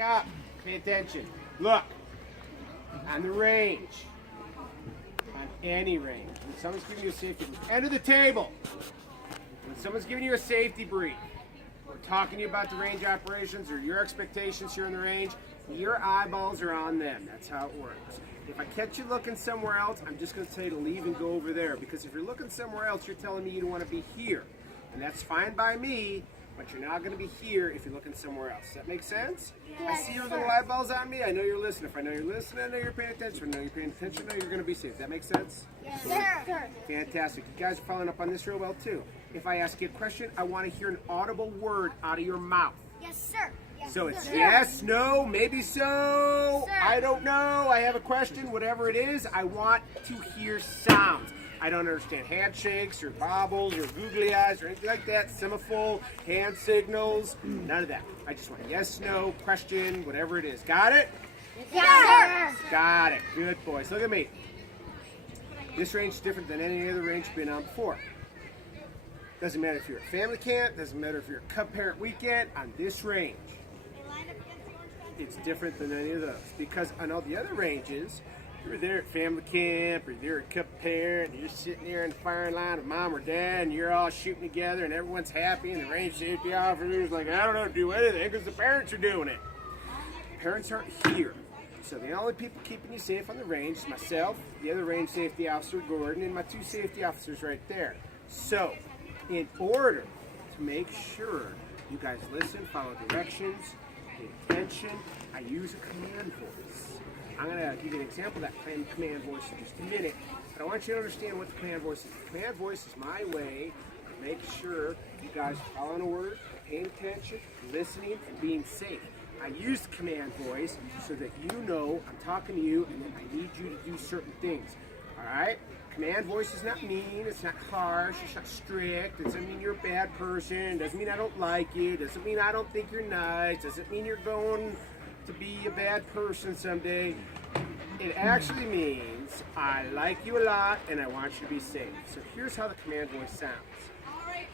Up. Pay attention. Look. On the range. On any range. When someone's giving you a safety brief. End of the table. When someone's giving you a safety brief, or talking to you about the range operations or your expectations here in the range, your eyeballs are on them. That's how it works. If I catch you looking somewhere else, I'm just going to tell you to leave and go over there. Because if you're looking somewhere else, you're telling me you don't want to be here. And that's fine by me. But you're not going to be here if you're looking somewhere else. Does that make sense? Yes, I see your little eyeballs on me. I know you're listening. If I know you're listening, I know you're paying attention. If I know you're paying attention, I know you're going to be safe. Does that make sense? Yes, sir. Fantastic. You guys are following up on this real well, too. If I ask you a question, I want to hear an audible word out of your mouth. Yes, sir. Yes, So it's sir. yes, no, maybe so, Sir. I don't know, I have a question, whatever it is, I want to hear sounds. I don't understand handshakes or bobbles or googly eyes or anything like that, semaphore, hand signals, none of that. I just want yes, no, question, whatever it is. Got it? Yes, sir. Got it. Good boys. Look at me. This range is different than any other range you've been on before. Doesn't matter if you're at family camp, doesn't matter if you're at Cub Parent Weekend, on this range, it's different than any of those. Because on all the other ranges, you're there at family camp or you're at Cub Parent and you're sitting there in the firing line with mom or dad and you're all shooting together and everyone's happy and the range safety officer's like, I don't know, do anything because the parents are doing it. Parents aren't here. So the only people keeping you safe on the range is myself, the other range safety officer, Gordon, and my two safety officers right there. So, in order to make sure you guys listen, follow directions, pay attention, I use a command voice. I'm going to give you an example of that command voice in just a minute, but I want you to understand what the command voice is. The command voice is my way of making sure you guys are following a word, paying attention, listening, and being safe. I use the command voice so that you know I'm talking to you and that I need you to do certain things. All right? Command voice is not mean, it's not harsh, it's not strict, it doesn't mean you're a bad person, it doesn't mean I don't like you, it doesn't mean I don't think you're nice, it doesn't mean you're going to be a bad person someday. It actually means I like you a lot and I want you to be safe. So here's how the command voice sounds.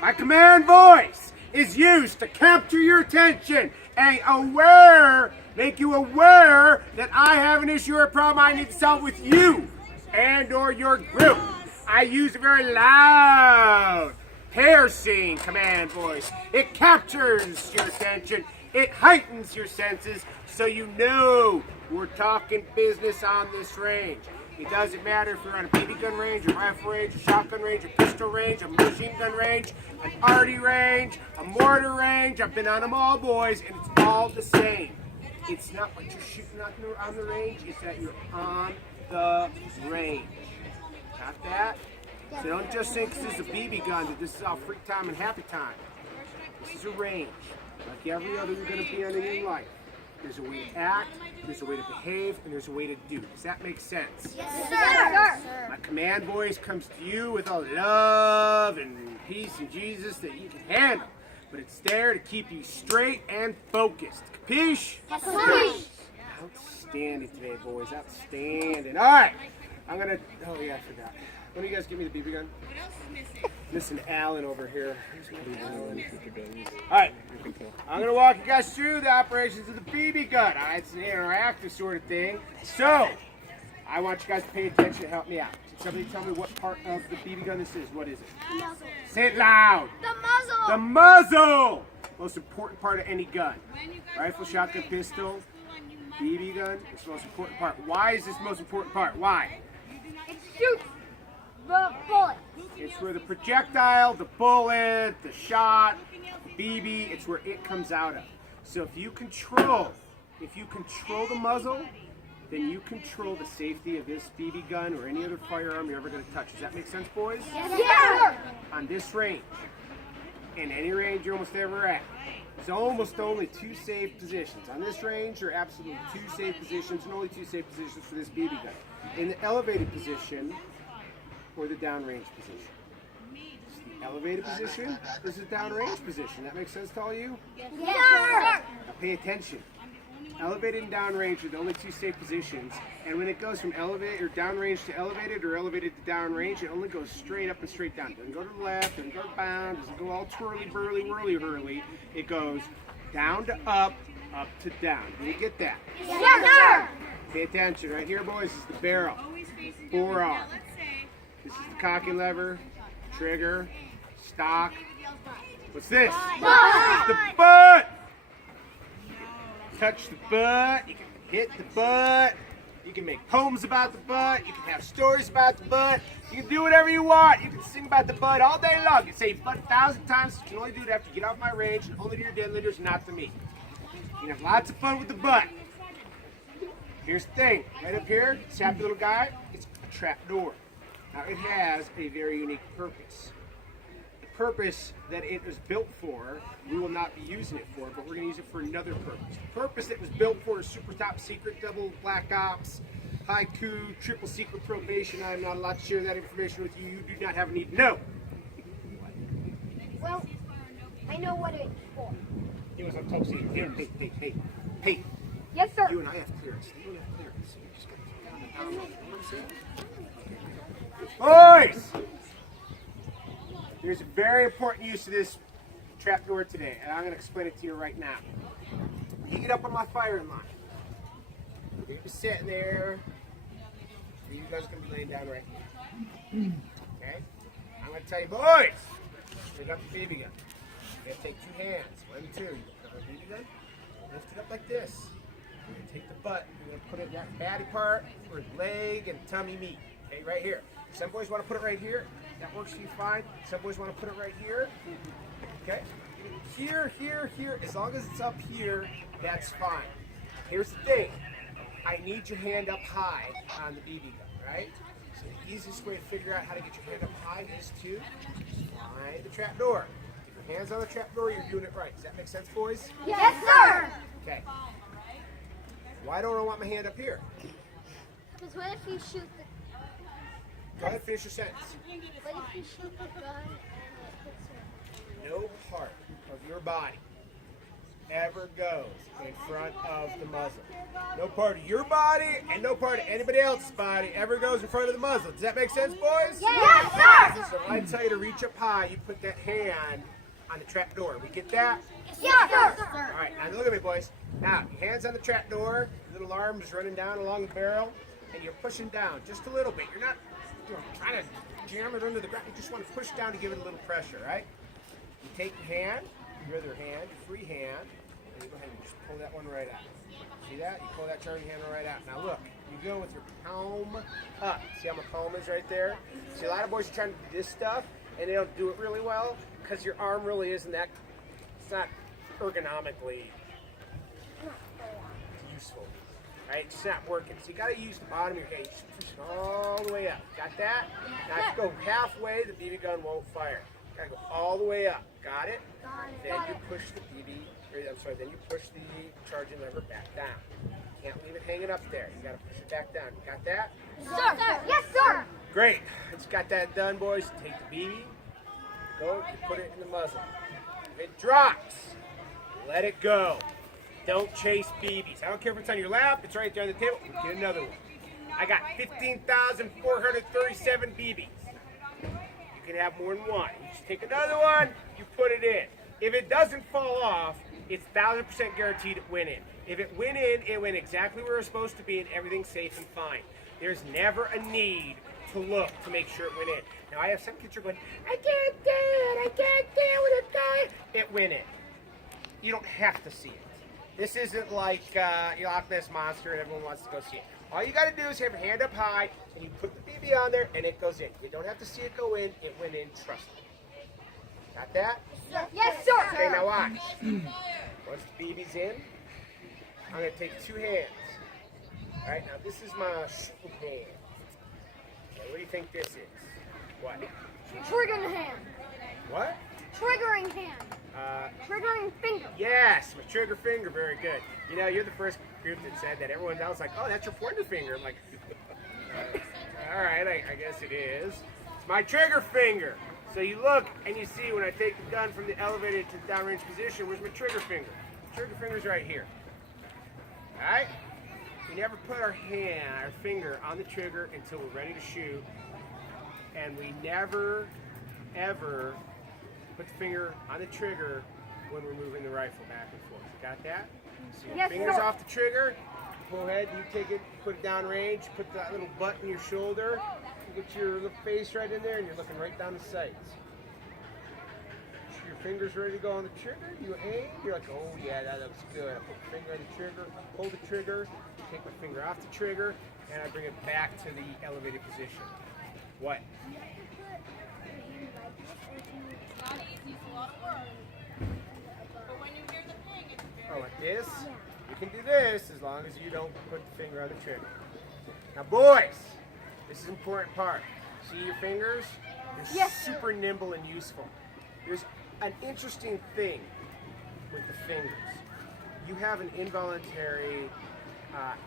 My command voice is used to capture your attention and make you aware that I have an issue or a problem I need to solve with you and or your group. I use a very loud, piercing command voice. It captures your attention. It heightens your senses so you know we're talking business on this range. It doesn't matter if you're on a BB gun range, a rifle range, a shotgun range, a pistol range, a machine gun range, an arty range, a mortar range. I've been on them all, boys, and it's all the same. It's not what you're shooting on the range, it's that you're on the range. Got that? So don't just think this is a BB gun, that this is all free time and happy time. This is a range. Like every other you're going to be on in your life. There's a way to act, there's a way to behave, and there's a way to do. Does that make sense? Yes, sir. My command voice comes to you with all love and peace and Jesus that you can handle. But it's there to keep you straight and focused. Capiche? Yes, sir. Outstanding today, boys. Outstanding. All right. I'm going to... Oh, yeah, I forgot. When do you guys give me the BB gun? What else is missing? Missing Alan over here. Alright, I'm going to walk you guys through the operations of the BB gun. Alright, it's an interactive sort of thing. So, I want you guys to pay attention and help me out. Can somebody tell me what part of the BB gun this is? What is it? The muzzle. Say it loud. The muzzle. The muzzle! Most important part of any gun. Rifle, shotgun, pistol, BB gun. It's the most important part. Why is this the most important part? Why? It shoots the bullet. It's where the projectile, the bullet, the shot, the BB, it's where it comes out of. So if you control the muzzle, then you control the safety of this BB gun or any other firearm you're ever going to touch. Does that make sense, boys? Yes, sir. On this range, in any range you're almost ever at, there's almost only two safe positions. On this range, there are absolutely two safe positions and only two safe positions for this BB gun. In the elevated position, or the downrange position. This is the elevated position, this is the downrange position. That makes sense to all you? Yes, sir. Now pay attention. Elevated and downrange are the only two safe positions, and when it goes from elevated or downrange to elevated or elevated to downrange, it only goes straight up and straight down. It doesn't go to the left, doesn't go to bound, doesn't go all twirly, burly, whirly, hurly. It goes down to up, up to down. Do you get that? Yes, sir. Pay attention. Right here, boys, is the barrel. Forearm. This is the cocking lever, trigger, stock. What's this? Butt. The butt. Touch the butt. You can hit the butt. You can make poems about the butt. You can have stories about the butt. You can do whatever you want. You can sing about the butt all day long. You can say butt 1,000 times. You can only do it after you get off my range and only to your deadlifters, not to me. You can have lots of fun with the butt. Here's the thing. Right up here, this happy little guy, it's a trap door. Now it has a very unique purpose. The purpose that it was built for, we will not be using it for, but we're going to use it for another purpose. The purpose it was built for is super top secret, double black ops, haiku, triple secret probation. I am not allowed to share that information with you. You do not have a need to know. Well, I know what it's for. It was on top secret. Here, hey. Yes, sir. You and I have clearance. You don't have clearance. You just got to down. Boys! There's a very important use of this trapdoor today, and I'm going to explain it to you right now. You get up on my firing line. You're going to be sitting there. You guys are going to be laying down right here. Okay? I'm going to tell you, boys, pick up the BB gun. You're going to take two hands. 1, 2. You put the BB gun. Lift it up like this. You're going to take the butt. You're going to put it in that fatty part for leg and tummy meat. Okay, right here. Some boys want to put it right here. That works for you fine. Some boys want to put it right here. Okay? Here. As long as it's up here, that's fine. Here's the thing. I need your hand up high on the BB gun, right? So the easiest way to figure out how to get your hand up high is to find the trap door. If your hand's on the trap door, you're doing it right. Does that make sense, boys? Yes, sir. Okay. Why don't I want my hand up here? Because what if you shoot the... Go ahead, finish your sentence. What if you shoot the gun and it hits her? No part of your body ever goes in front of the muzzle. No part of your body and no part of anybody else's body ever goes in front of the muzzle. Does that make sense, boys? Yes, sir. So when I tell you to reach up high, you put that hand on the trap door. We get that? Yes, sir. All right, now look at me, boys. Now, your hand's on the trap door, little arm is running down along the barrel, and you're pushing down just a little bit. You're not trying to jam it under the ground. You just want to push down to give it a little pressure, right? You take your hand, your other hand, your free hand, and you go ahead and just pull that one right out. See that? You pull that charging hand right out. Now look, you go with your palm up. See how my palm is right there? See, a lot of boys are trying to do this stuff, and they don't do it really well because your arm really isn't that, it's not ergonomically useful. Right? It's not working. So you got to use the bottom of your hand. You just push it all the way up. Got that? Now if you go halfway, the BB gun won't fire. You got to go all the way up. Got it? Then you push the then you push the charging lever back down. Can't leave it hanging up there. You got to push it back down. You got that? Sir. Yes, sir. Great. Once you got that done, boys, take the BB, go, you put it in the muzzle. If it drops, let it go. Don't chase BBs. I don't care if it's on your lap, it's right there on the table. Get another one. I got 15,437 BBs. You can have more than one. You just take another one, you put it in. If it doesn't fall off, it's 1,000% guaranteed it went in. If it went in, it went exactly where it was supposed to be and everything's safe and fine. There's never a need to look to make sure it went in. Now I have some kids who are going, I can't do it, I can't deal with it, guy. It went in. You don't have to see it. This isn't like Loch Ness Monster and everyone wants to go see it. All you got to do is have your hand up high and you put the BB on there and it goes in. You don't have to see it go in. It went in. Trust me. Got that? Yes, sir. Okay, now watch. Once the BB's in, I'm going to take two hands. All right, now this is my shooting hand. Okay, what do you think this is? What? Triggering hand. What? Triggering hand. Triggering finger. Yes, my trigger finger, very good. You know, you're the first group that said that. Everyone else like, oh, that's your pointer finger. I'm like, all right, I guess it is. It's my trigger finger. So you look and you see when I take the gun from the elevated to the downrange position, where's my trigger finger? Trigger finger's right here. All right? We never put our finger on the trigger until we're ready to shoot. And we never, ever put the finger on the trigger when we're moving the rifle back and forth. You got that? So Yes, fingers sir. off the trigger. Go ahead, you take it, put it down range, put that little butt in your shoulder. You get your little face right in there and you're looking right down the sights. Your fingers ready to go on the trigger, you aim, you're like, oh yeah, that looks good. I put the finger on the trigger, pull the trigger, take my finger off the trigger, and I bring it back to the elevated position. What? You have to put your hand like this, or can you It's not easy, it's a lot of work. But when you hear the ping, it's very Oh, like this? Yeah. You can do this as long as you don't put the finger on the trigger. Now boys, this is an important part. See your fingers? They're Yes, sir. super nimble and useful. There's an interesting thing with the fingers. You have an involuntary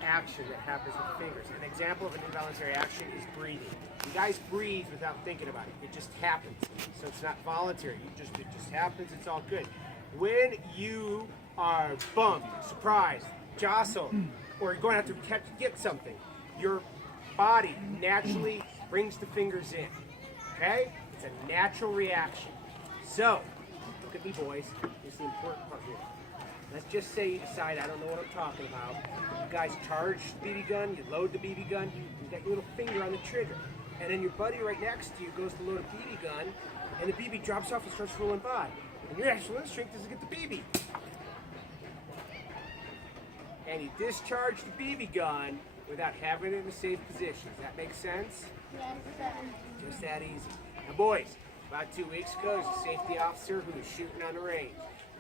action that happens with the fingers. An example of an involuntary action is breathing. You guys breathe without thinking about it. It just happens. So it's not voluntary. It just happens. It's all good. When you are bumped, surprised, jostled, or you're going to have to get something, your body naturally brings the fingers in. Okay? It's a natural reaction. So, look at me, boys. Here's the important part here. Let's just say you decide, I don't know what I'm talking about. You guys charge the BB gun, you load the BB gun, you got your little finger on the trigger. And then your buddy right next to you goes to load a BB gun, and the BB drops off and starts rolling by. And your actual instinct is to get the BB. And you discharge the BB gun without having it in a safe position. Does that make sense? Yes, sir. Just that easy. Now boys, about 2 weeks ago, there's a safety officer who was shooting on the range.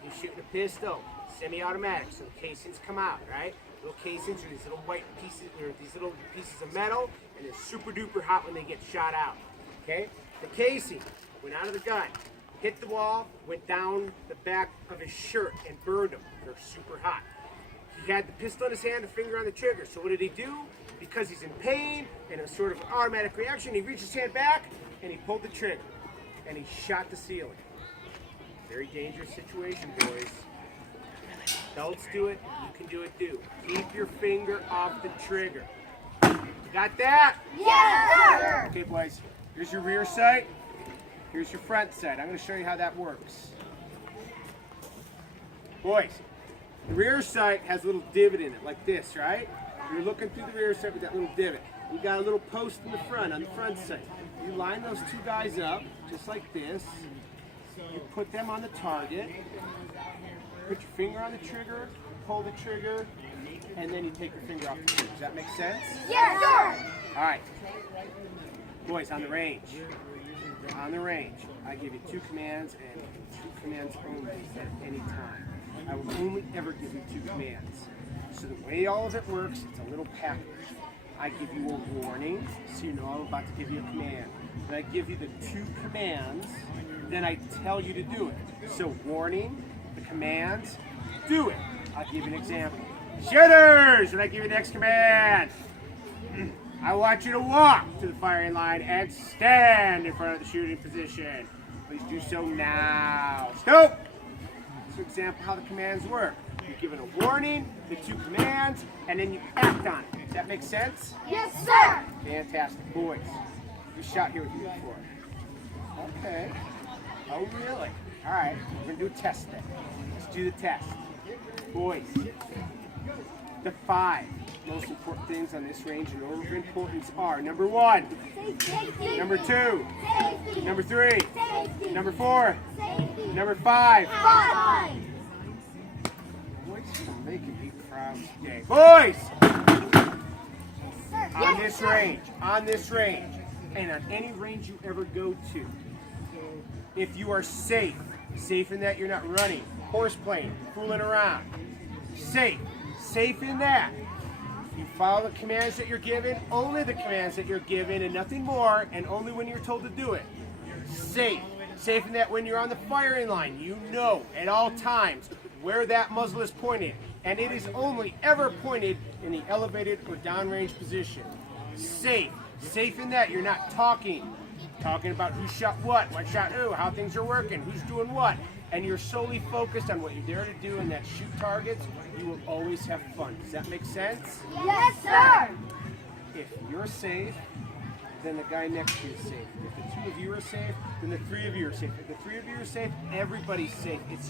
He was shooting a pistol, semi-automatic, so the casings come out, right? Little casings are these little white pieces, or these little pieces of metal, and they're super duper hot when they get shot out. Okay? The casing went out of the gun, hit the wall, went down the back of his shirt and burned him. They're super hot. He had the pistol in his hand, the finger on the trigger. So what did he do? Because he's in pain and a sort of automatic reaction, he reached his hand back and he pulled the trigger and he shot the ceiling. Very dangerous situation, boys. Adults do it, you can do it too. Keep your finger off the trigger. You got that? Yes, sir. Okay, boys, here's your rear sight. Here's your front sight. I'm going to show you how that works. Boys, the rear sight has a little divot in it, like this, right? You're looking through the rear sight with that little divot. You got a little post in the front, on the front sight. You line those two guys up, just like this. You put them on the target. Put your finger on the trigger, pull the trigger, and then you take your finger off the trigger. Does that make sense? Yes, sir. All right. Boys, on the range. On the range, I give you 2 commands and 2 commands only at any time. I will only ever give you 2 commands. So the way all of it works, it's a little package. I give you a warning, so you know I'm about to give you a command. Then I give you the 2 commands, then I tell you to do it. So warning, the commands, do it. I'll give you an example. Shooters! When I give you the next command, I want you to walk to the firing line and stand in front of the shooting position. Please do so now. Stop! That's an example how the commands work. You're given a warning, the 2 commands, and then you act on it. Does that make sense? Yes, sir. Fantastic. Boys, you shot here with you before. Okay. Oh, really? All right. We're going to do a test then. Let's do the test. Boys, the 5 most important things on this range in order of importance are: number 1, Safety. number 2, Safety. number 3, Safety. number 4, Safety. number 5. Five. Boys, you're making me proud today. Boys, Sir. on this range, and on any range you ever go to, if you are safe in that you're not running, horseplaying, fooling around, safe in that, you follow the commands that you're given, only the commands that you're given and nothing more, and only when you're told to do it. Safe in that when you're on the firing line, you know at all times where that muzzle is pointed, and it is only ever pointed in the elevated or downrange position. Safe in that you're not talking about who shot what shot who, how things are working, who's doing what, and you're solely focused on what you're there to do and that shoot targets. You will always have fun. Does that make sense? Yes, sir. If you're safe, then the guy next to you is safe. If the 2 of you are safe, then the 3 of you are safe. If the 3 of you are safe, everybody's safe. It's